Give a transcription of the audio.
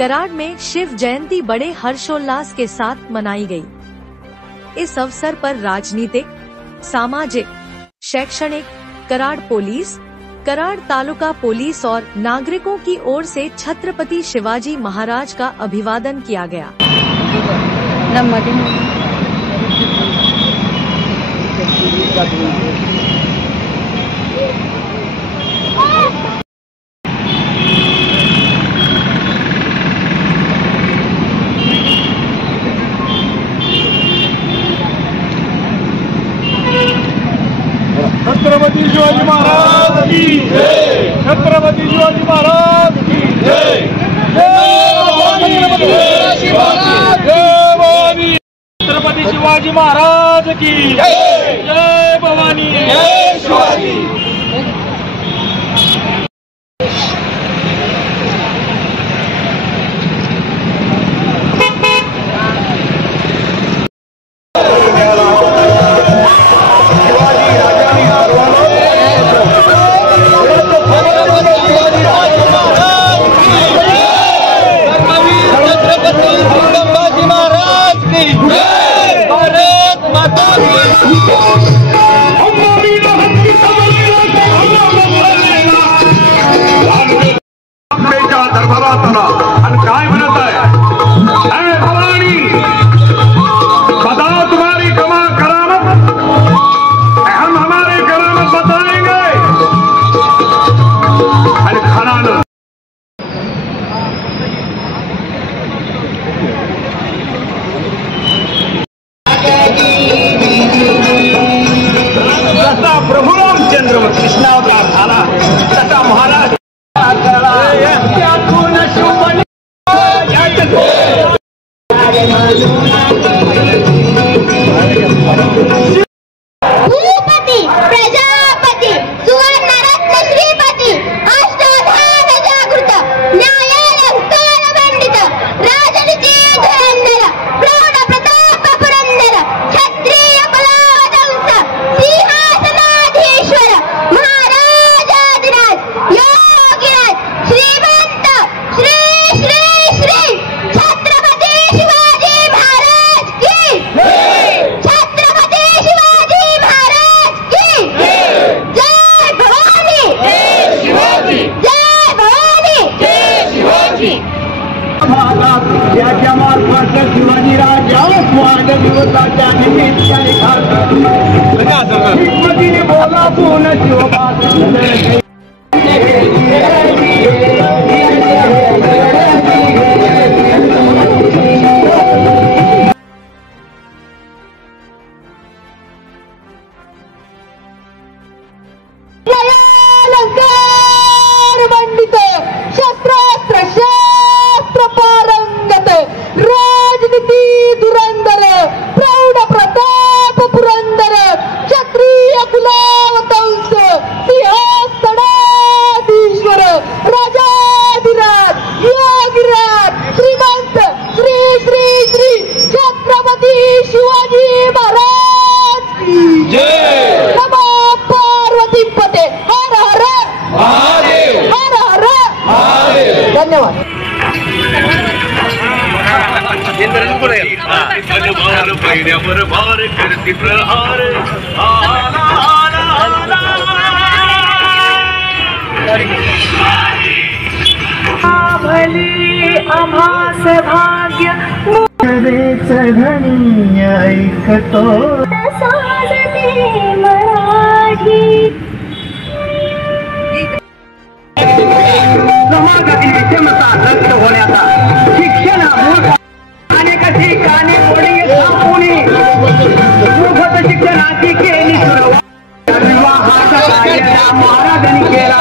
कराड़ में शिव जयंती बड़े हर्षोल्लास के साथ मनाई गई। इस अवसर पर राजनीतिक, सामाजिक, शैक्षणिक, कराड़ पुलिस, कराड़ तालुका पुलिस और नागरिकों की ओर से छत्रपति शिवाजी महाराज का अभिवादन किया गया। छत्रपति शिवाजी महाराज की जय। छत्रपति शिवाजी महाराज की जय। छत्रपति शिवाजी महाराज की जय। जय भवानी, जय शिवाजी। दरबारात आणि काय म्हणत आहे, भवानी बता तुम्हारी कमा करामत, हम हमारे करामत बताएंगे। आणि खानानं जसा प्रभू रामचंद्र कृष्णावतार झाला तसा महाराज भूपति प्रजापति सुवर्णरत्न श्रीपति अष्टाधार जागृत न्यायालंकार पंडित राजनीति धुरंधर प्रौढ़ प्रताप पुरंदर क्षत्रिय कुलावतंस सिंहासनाधीश्वर महाराजाधिराज योगिराज श्रीमंत श्री श्री श्री छत्रपति शिवाजी महाराज की छत्रपति शिवाजी महाराज की जय भवानी, जय शिवाजी, जय भवानी, जय शिवाजी। याच्या मार्फत शिवाजीराजा स्वागत दिवसाच्या निमित्ताने श्रीपतीने बोलावून शिवबाज पंडित शस्त्रास्त्र शास्त्र पारंगत राजनीति धुरंधर प्रौढ़ प्रताप पुरंदर क्षत्रिय कुलावतंस सिंहासनाधीश्वर राजाधिराज योगिराज श्रीमंत श्री श्री श्री छत्रपति शिवाजी महाराज की जय। नमो पार्वती पते हर हर महादेव, हर हर महादेव। धन्यवाद। भली आभास भाग्य घणी ऐकतो मराठी समाजातील विषमता नष्ट होण्याचा शिक्षण अनेक ठिकाणी मोफत शिक्षणाची केली सुरुवात विवाहाचा कायदा महाराजांनी केला।